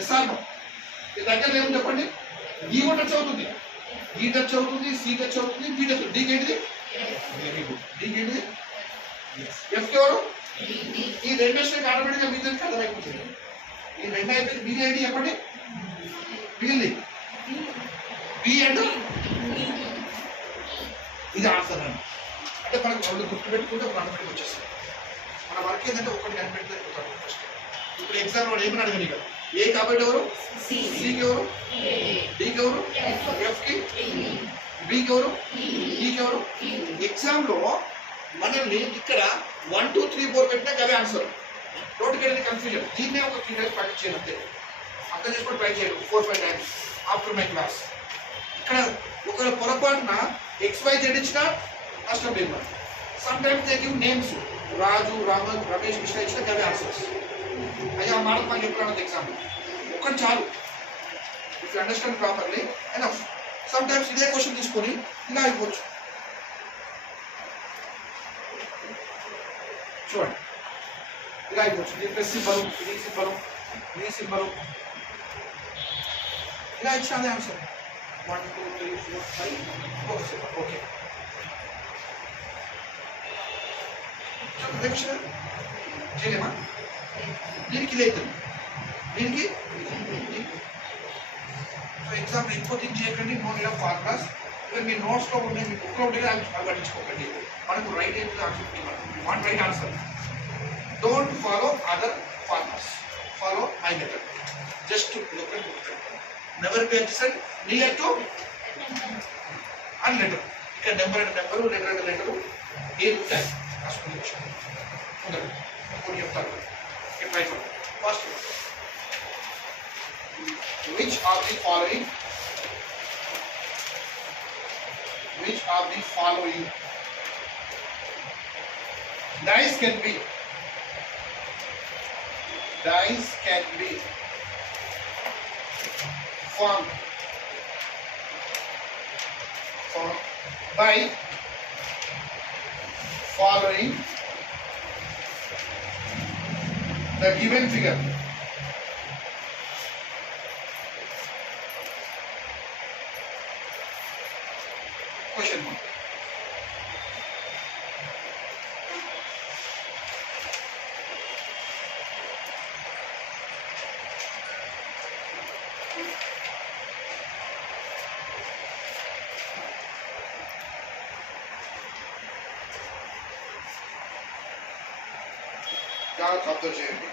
Yes are no? మీ దగ్గర ఏమని చెప్పండి. ఈ కూడా టచ్ అవుతుంది, ఈ టచ్ అవుతుంది, సి టచ్ అవుతుంది, బి టచ్ అవుతుంది. డీకి ఏంటిది? Very good. డీకి ఏంటిది? ఎఫ్కి ఎవరు? ఈ రెండు స్టేట్ ఆటోమేటిక్గా మీ దగ్గరికి అర్థమైపోతుంది. ఈ రెండు అయిపోయింది. బి ఏంటి చెప్పండి? బిల్ది బి అండ్ ఇది ఆన్సర్ అండి. అంటే మనకు రెండు గుర్తుపెట్టుకుంటే ఒక ఆటోమేటిక్ వచ్చేస్తుంది. మన వర్క్ ఏంటంటే ఒకటి కనిపెడితే ఫస్ట్. ఇప్పుడు ఎగ్జామ్ వాడు ఏమని అడగని కదా, ఏ కాబట్టి ఎవరు? సికి ఎవరు? డికి ఎవరు? ఎఫ్కి, బికి ఎవరు? ఈకి ఎవరు? ఎగ్జామ్లో మనల్ని ఇక్కడ 1 2 3 4 పెట్టినా అవే answer. Don't get any confusion. దీన్నే ఒక 3 డేస్ ప్రాక్టీస్ చేయండి అంతే. అర్థం చేసుకొని ట్రై చేయండి 4 5 టైమ్స్ ఆఫ్టర్ మై క్లాస్. ఇక్కడ ఒక పొరపాటున XYZ ఇచ్చినా కష్టం లేదు మరి. Sometimes they give names, Raju, Raman, Ramesh, Krishna ఇచ్చినా అవే ఆన్సర్స్. అయ్యా మాట మాకు ఎప్పుడు ఎగ్జామ్ ఒక్కటి చాలు. If you understand properly enough. Some times ఇదే క్వశ్చన్ తీసుకొని ఇలా అయిపోవచ్చు. చూడండి ఇలా అయిపోవచ్చు. ఇది ప్లస్ సింబల్, ఇది సింబల్, ఇది సింబల్, ఇలా ఇచ్చిన అదే ఆన్సర్. 1 2 3 4 5 ఒక సింబల్. ఓకే చేయలేమా? దీనికి ఇది అవుతుంది, దీనికి ఎగ్జామ్ ఎక్కువ థింక్ చేయకండి. No need of formulas. ఇక మీ నోట్స్లో ఉండే, మీ బుక్లో ఉండే అవి పట్టించుకోకండి. మనకు రైట్ అయితే answer want right answer. Don't follow other formulas, follow my method. Just look and look. Never be adjusted near to and letter. ఇక్కడ నెంబర్ అంటే నెంబరు, లెటర్ అంటే లెటరు, ఏ ఉంటాయి రాసుకుని ఉందండి. కొన్ని చెప్తారు ట్రై చేయండి. First, which of the following dice can be formed by following the given figure. Question mark. జాగ్రత్త అబ్జర్వ్ చేయండి.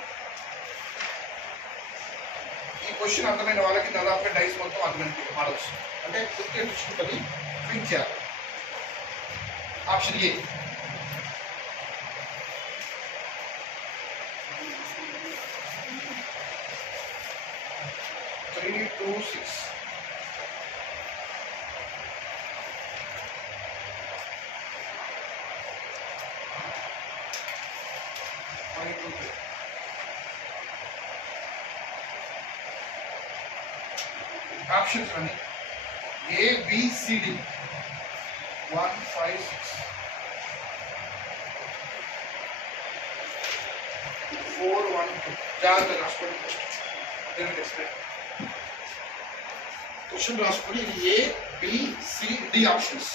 ఈ క్వశ్చన్ అర్థమైన వాళ్ళకి దాదాపుగా డైస్ మొత్తం అర్థమైంది మాడవచ్చు. అంటే కొద్దిగా చూసుకుంటుంది, థింక్ చేయాలి. Option A. త్రీ 2 6. ఆప్షన్స్ అన్ని ఏ బి సి డి 1 5 6 4 1 2. జాగ్రత్తగా రాసుకోండి. క్వశ్చన్ రాసుకోండి. ఇది A B C D options.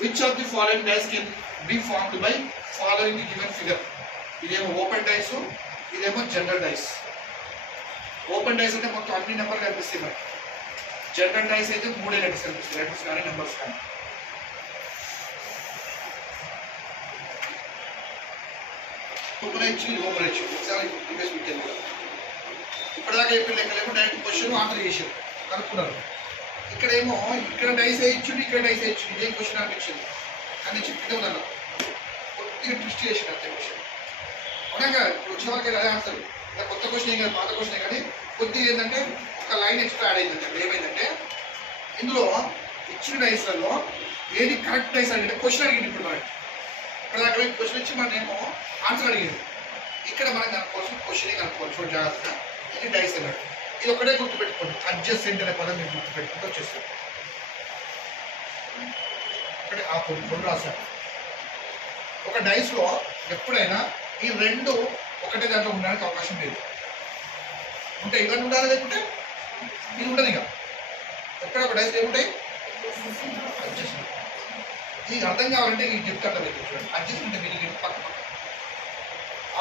Which of the following dice can be formed by following the given figure. ఇదేమో ఓపెన్ డైస్, ఇదేమో జనరల్ డైస్. ఓపెన్ డైస్ అంటే మొత్తం అన్ని నెంబర్లు కనిపిస్తాయి మనకి. జనరల్ డైస్ అయితే 3 లెటర్స్ కనిపిస్తాయి, లెటర్స్ కానీ నెంబర్స్ కానీ. ఓపెన్ హెచ్ ఒకసారి ప్రీవియస్ వీకెండ్ ఇప్పటిదాకా చెప్పిన లెక్క లేకుండా డైరెక్ట్ క్వశ్చన్ ఆన్సర్ చేశారు, కనుక్కున్నారు. ఇక్కడేమో ఇక్కడ డైస్ వేయించుండి, ఇక్కడ డైస్ వేయించుండి. ఇదే క్వశ్చన్ అనిపించింది కానీ చెప్పితే ఉన్నాను కొద్దిగా ట్విస్ట్ చేసిన అంతే క్వశ్చన్. అవునాగా ఇప్పుడు వచ్చిన వాళ్ళకి అదే ఆన్సర్. ఇలా కొత్త క్వశ్చన్ కాదు, పాత క్వశ్చన్ కానీ కొద్దిగా ఏంటంటే ఒక లైన్ ఎక్స్ట్రా యాడ్ అయిందంటే ఏమైందంటే ఇందులో ఇచ్చిన డైస్లలో ఏది కరెక్ట్ డైస్ అంటే క్వశ్చన్ అడిగింది. ఇప్పుడు మనకి ఇప్పటిదాకా క్వశ్చన్ ఇచ్చి మనం ఏమో ఆన్సర్ అడిగింది. ఇక్కడ మనం కనుక్కోవాల్సిన క్వశ్చన్ కనుక్కోవాలి. చూడండి జాగ్రత్తగా. ఇది డైస్ అన్నాడు. ఇది ఒకటే గుర్తుపెట్టుకోండి, అడ్జస్టెంట్ అనే పదం మీరు గుర్తుపెట్టుకుంటూ వచ్చేస్తుంది. ఇక్కడ ఆ కొన్ని రాశారు. ఒక డైస్లో ఎప్పుడైనా ఈ రెండు ఒకటే దాంట్లో ఉండడానికి అవకాశం లేదు. ఉంటే ఇవన్నీ ఉండాలి, లేకుంటే ఇది ఉండదు. ఇక ఎక్కడ ఒక డైస్ ఏముంటాయి, అడ్జస్ట్మెంట్. ఇది అర్థం కావాలంటే ఈ గిఫ్ట్ అర్థం అవుతుంది. చూడండి, అడ్జస్ట్మెంట్ అంటే మీరు పక్క పక్క,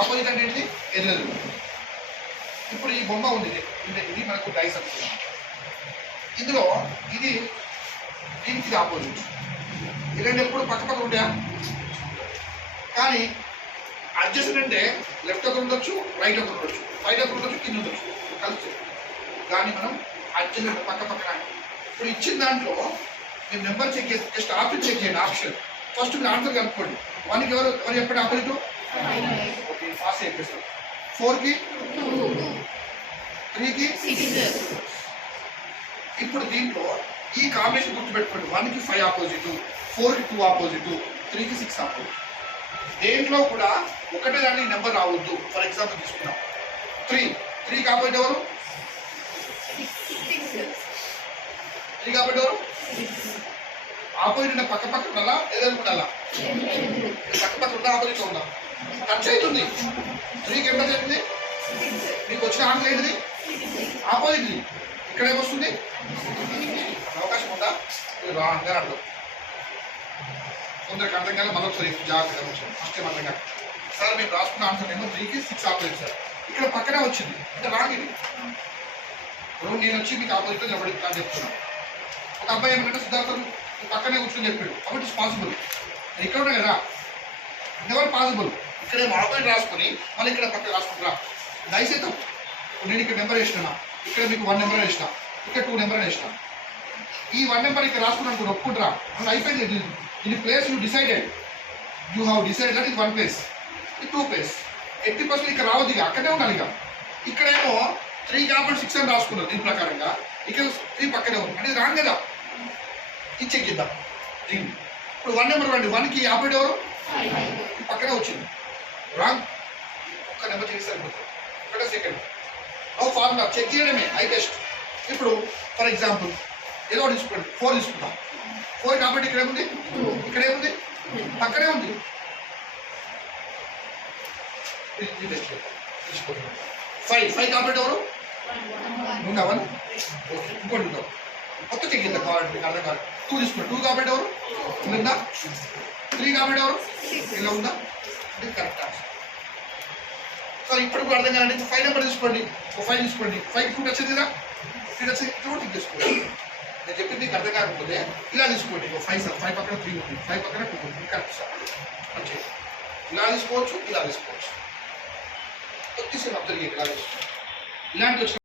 ఆపోజిట్ అంటే ఏంటిది, ఎదురు. ఇప్పుడు ఈ బొమ్మ ఉంది, ఇది మనకు డైస్ అనుకుంటున్నాం. ఇందులో ఇది దీనికి ఆపోజిట్, ఈ రెండు ఎప్పుడు పక్క పక్కన ఉంటాయా? కానీ అడ్జస్ట్మెంట్ అంటే లెఫ్ట్ ఒకరు ఉండొచ్చు, రైట్ ఒకరు ఉండొచ్చు, రైట్ ఒకరు ఉండొచ్చు, కింద ఉండొచ్చు, కలిసి దాన్ని మనం అడ్జస్ట్మెంట్ పక్క పక్కన. ఇప్పుడు ఇచ్చిన దాంట్లో మీరు నెంబర్ చెక్ చేసి జస్ట్ ఆప్షన్ చెక్ చేయండి. ఆప్షన్ ఫస్ట్ మీరు ఆన్సర్ కనుక్కోండి. 1కి ఎవరు చెప్పండి ఆపోజిట్, ఓకే ఫాస్ట్ చెప్పేస్తాం. 4కి 3కి 6. ఇప్పుడు దీంట్లో ఈ కాంబినేషన్ గుర్తుపెట్టుకోండి. 1కి 5 ఆపోజిట్, 4కి 2 ఆపోజిట్, 3కి 6 ఆపోజిట్. దేంట్లో కూడా ఒకటే దాన్ని నెంబర్ రావద్దు. ఫర్ ఎగ్జాంపుల్ తీసుకున్నాం 3 ఆపోజిట్ ఎవరు, 3 ఆపోజిట్ ఎవరు, ఆపోజిట్ ఉన్న పక్క పక్క ఉండాలా, ఎదుర్కొండాలా? పక్క పక్క ఉందా, ఆపోజిట్ ఉందా? టచ్ అవుతుంది. 3కి ఎంత అవుతుంది? మీకు వచ్చిన ఆన్సర్ ఏంటిది, ఆపోజిట్. ఇక్కడ ఏమొస్తుంది, అవకాశం ఉందా? ఇది రాంగ్ అని అర్థం. కొందరికి అర్థం కాదు, మరొకసారి జాగ్రత్తగా వచ్చింది. ఫస్ట్ టైం అర్థం కాదు సార్, మేము రాసుకున్న ఆన్సర్ ఏమో 3కి 6 ఆపోజిట్ సార్. ఇక్కడ పక్కనే వచ్చింది అంటే రాంగ్. ఇది ఇప్పుడు నేను వచ్చి మీకు ఆపోజిట్లో నిలబడి చెప్తున్నాను. ఒక అబ్బాయి ఏమంటే సిద్ధార్థ పక్కనే కూర్చొని చెప్పాడు, కాబట్టి ఇట్స్ పాసిబుల్. ఇక్కడ ఉన్నాయి కదా, నెవర్ పాసిబుల్. ఇక్కడ ఆపోజిట్ రాసుకొని మళ్ళీ ఇక్కడ పక్క రాసుకుంటారా, దయచేసి తప్పు. నేను ఇక్కడ నెంబర్ వేసినా, ఇక్కడ మీకు 1 నెంబర్ వేసిన, ఇక్కడ 2 నెంబర్ వేసిన, ఈ 1 నెంబర్ ఇక్కడ రాసుకున్నాను కూడా ఒప్పుకుంటారా? అసలు అయిపోయింది. ఇది place you decided, you have decided that ఇది 1 ప్లేస్, ఇది 2 ప్లేస్. 80% ఇక్కడ రావద్దు, ఇక అక్కడే ఉండాలి. ఇక ఇక్కడేమో 3 కాబట్టి 6 అని రాసుకున్నారు. దీని ప్రకారంగా ఇక్కడ 3 పక్కనే ఉంది, అంటే ఇది రాంగ్ కదా. ఇది చెక్ చేద్దాం దీన్ని. ఇప్పుడు 1 నెంబర్ రండి, 1కి ఆపోజిట్ ఎవరు, పక్కనే వచ్చింది, రాంగ్. ఒక్క నెంబర్ చేసి సరిపోతుంది, ఒకటే సెకండ్. ఫార్ములా చెక్ చేయడమే ఐ టెస్ట్. ఇప్పుడు ఫర్ ఎగ్జాంపుల్ ఏదో తీసుకోండి, 4 తీసుకుంటాం. 4 కాబట్టి ఇక్కడ ఏముంది, ఇక్కడ ఏముంది, పక్కనే ఉంది. 5 కాబట్టి ఎవరు ఉందా, 1 ఓకే. ఇంకోటి ఉందాం, కొత్త చెక్ చేద్దాం కావాలంటే అర్థం కాదు. 2 తీసుకోండి, 2 కాబట్టి ఎవరు ఉందా, 3 కాబట్టి ఎవరు ఇలా ఉందా, ఇది కరెక్ట్ ఆన్సర్. సో ఇప్పుడు కూడా అర్థం కాదండి. 5 నెంబర్ తీసుకోండి, 5 తీసుకోండి, 5కి 2 వచ్చింది కదా, 3 వచ్చింది, 2 తీసుకోండి. నేను చెప్పింది నీకు అర్థం కాకపోతే ఇలా తీసుకోండి. 5 సార్, 5 పక్కన 3 ఉంది, 5 పక్కన 2 ఉంది, కరెక్ట్ సార్. ఓకే, ఇలా తీసుకోవచ్చు, ఇలా తీసుకోవచ్చు. కొద్దిసేపు అబ్జర్వ్ చేయండి, ఇలా తీసుకోవచ్చు. ఇలాంటి వచ్చిన